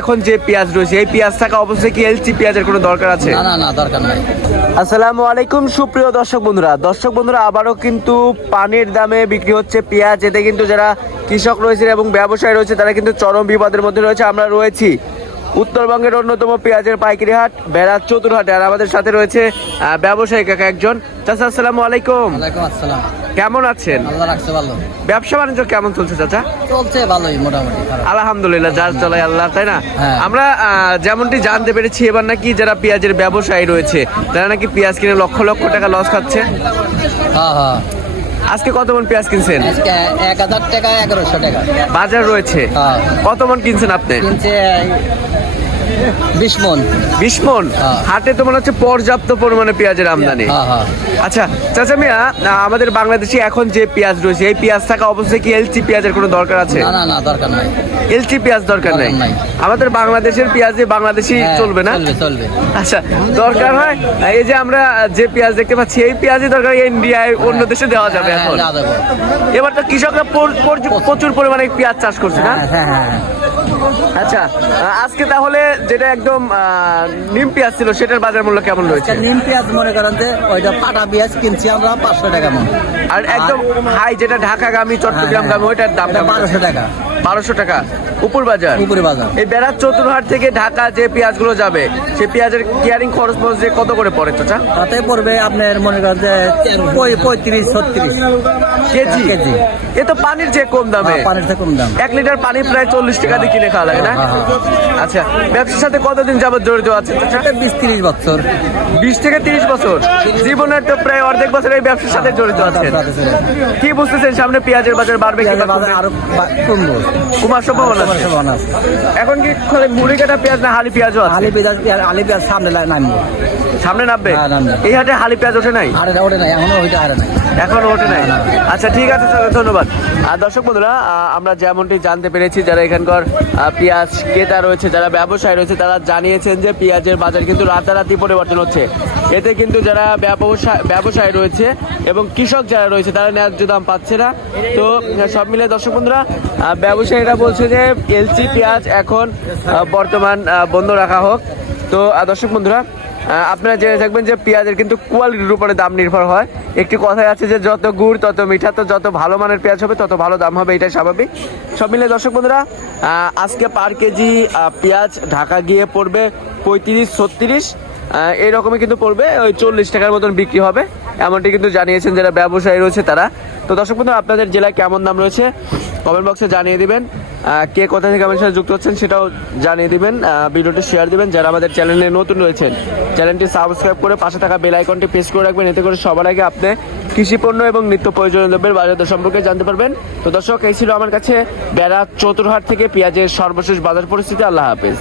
এখন যে পেঁয়াজ রয়েছে এই পেঁয়াজ থাকা অবশ্যই কি এলচি পেঁয়াজের কোনো দরকার আছে? না না না, দরকার নাই। আসসালামু আলাইকুম সুপ্রিয় দর্শক বন্ধুরা আবারও কিন্তু পানির দামে বিক্রি হচ্ছে পেঁয়াজ। এতে কিন্তু যারা কৃষক রয়েছে এবং ব্যবসায়ী রয়েছে তারা কিন্তু চরম বিপদের মধ্যে রয়েছে। আমরা রয়েছি উত্তরবঙ্গের অন্যতম পেঁয়াজের পাইকারি হাট বেড়া চতুরহাটে, আর আমাদের সাথে রয়েছে ব্যবসায়ী কাকা একজন। চাচা আসসালামু আলাইকুম। ওয়ালাইকুম আসসালাম। কেমন আছেন? আল্লাহ রাখছে ভালো। ব্যবসা বাণিজ্য কেমন চলছে চাচা? চলছে ভালোই মোটামুটি। আলহামদুলিল্লাহ, যার চলে আল্লাহ, তাই না? হ্যাঁ। আমরা যেমনটি জানতে পেরেছি এবার নাকি যারা পেঁয়াজের ব্যবসায়ী রয়েছে তারা নাকি পেঁয়াজ কিনে লক্ষ লক্ষ টাকা লস খাচ্ছে। হ্যাঁ হ্যাঁ। আজকে কত মন পেঁয়াজ কিনছেন? আজকে 1000 টাকা 1100 টাকা বাজার রয়েছে। হ্যাঁ। কত মন কিনছেন আপনি? কিনছে 20 মন। 20 মন? হ্যাঁ। হাটে তো মনে হচ্ছে পর্যাপ্ত পরিমাণে পেঁয়াজের আমদানি। হ্যাঁ হ্যাঁ। আচ্ছা চাচা মিয়া, আমাদের বাংলাদেশে এখন যে পেঁয়াজ রয়েছে এই পেঁয়াজ থাকা অবশ্যই কি এলচি পেঁয়াজের কোনো দরকার আছে? না না না, দরকার নাই। এলচি পেঁয়াজ দরকার নাই? দরকার নাই। আমাদের বাংলাদেশের পেঁয়াজে বাংলাদেশি হ্যাঁ, চলবে না? চলবে চলবে। আচ্ছা, দরকার হয় এই যে আমরা যে পেঁয়াজ দেখতে পাচ্ছি এই পেঁয়াজই দরকার ইন্ডিয়ায় অন্য দেশে দেওয়া যাবে হ্যাঁ, এখন। যা দেবো। এবার তো কৃষকরা প্রচুর পরিমাণে পেঁয়াজ চাষ করছে না? হ্যাঁ হ্যাঁ হ্যাঁ। আচ্ছা, আজকে তাহলে যেটা একদম নিম পেঁয়াজ ছিল সেটার বাজার মূল্য কেমন রয়েছে? আজকে নিম পেঁয়াজ মনে করেন যে ওইটা পাটা পেঁয়াজ কিনছি আমরা 500 টাকা মন। আর একদম হাই যেটা ঢাকাগামী চট্টগ্রামগামী ওইটার দাম 1200 টাকা। 1200 টাকা উপর বাজার। উপরে বাজার। এই বেড়া চতুরহাট থেকে ঢাকা যে পেঁয়াজগুলো যাবে সেই পেঁয়াজের কেয়ারিং খরচ যে কত করে পড়ে চাচা? তাতে পড়বে আপনার মনে করেন যে 35-36 কেজি। কেজি। এ তো পানির যে কম দামে। পানির থেকে কম দাম। 1 লিটার পানি প্রায় 40 টাকা দিয়ে কিনে খাওয়া লাগে না? আচ্ছা, ব্যবসার সাথে কতদিন যাবত জড়িত আছে চাচা? 20-30 বছর। 20 থেকে 30 বছর। জীবনের তো প্রায় অর্ধেক বছর এই ব্যবসার সাথে জড়িত আছেন। কি বুঝতেছেন সামনে পেঁয়াজের বাজার বাড়বে কি বাজার আরো কমবে? কুমার সম্ভাবনা আছে? এখন কি খালি মুড়ি কাটা পেঁয়াজ না হালি পেঁয়াজও আছে? আলি পেঁয়াজ সামনে নামবে। সামনে নামবে? হ্যাঁ, নামবে। এই হাটে হালি পেঁয়াজ ওঠে নাই? আরে ওঠে নাই, এখনো ওইটা আরে নাই। এখনো ওঠে নাই? আচ্ছা ঠিক আছে স্যার, ধন্যবাদ। আর দর্শক বন্ধুরা, আমরা যেমনটি জানতে পেরেছি যারা এখানকার পেঁয়াজ ক্রেতা রয়েছে, যারা ব্যবসায়ী রয়েছে তারা জানিয়েছেন যে পেঁয়াজের বাজার কিন্তু রাতারাতি পরিবর্তন হচ্ছে। এতে কিন্তু যারা ব্যবসায়ী রয়েছে এবং কৃষক যারা রয়েছে তারা ন্যায্য দাম পাচ্ছে না। তো সব মিলে দর্শক বন্ধুরা, ব্যবসায়ীরা বলছে যে এলচি পেঁয়াজ এখন বর্তমান বন্ধ রাখা হোক। তো দর্শক বন্ধুরা, আপনারা জেনে থাকবেন যে পেঁয়াজের কিন্তু কোয়ালিটির উপরে দাম নির্ভর হয়। একটি কথাই আছে যে যত গুড় তত মিঠা, তো যত ভালো মানের পেঁয়াজ হবে তত ভালো দাম হবে, এটাই স্বাভাবিক। সব মিলে দর্শক বন্ধুরা, আজকে পার কেজি পেঁয়াজ ঢাকা গিয়ে পড়বে 35-36 এইরকমই কিন্তু পড়বে, ওই 40 টাকার মতন বিক্রি হবে, এমনটি কিন্তু জানিয়েছেন যারা ব্যবসায়ী রয়েছে তারা। তো দর্শক বন্ধু, আপনাদের জেলায় কেমন দাম রয়েছে কমেন্ট বক্সে জানিয়ে দিবেন। কে কোথা থেকে আমাদের সাথে যুক্ত হচ্ছেন সেটাও জানিয়ে দিবেন। ভিডিওটি শেয়ার দিবেন। যারা আমাদের চ্যানেলে নতুন রয়েছেন চ্যানেলটি সাবস্ক্রাইব করে পাশে থাকা বেল আইকনটি প্রেস করে রাখবেন, এতে করে সবার আগে আপনি কৃষি পণ্য এবং নিত্য প্রয়োজনীয় দ্রব্যের বাজার দর সম্পর্কে জানতে পারবেন। তো দর্শক, এই ছিল আমার কাছে বেড়া চতুরহাট থেকে পেঁয়াজের সর্বশেষ বাজার পরিস্থিতি। আল্লাহ হাফেজ।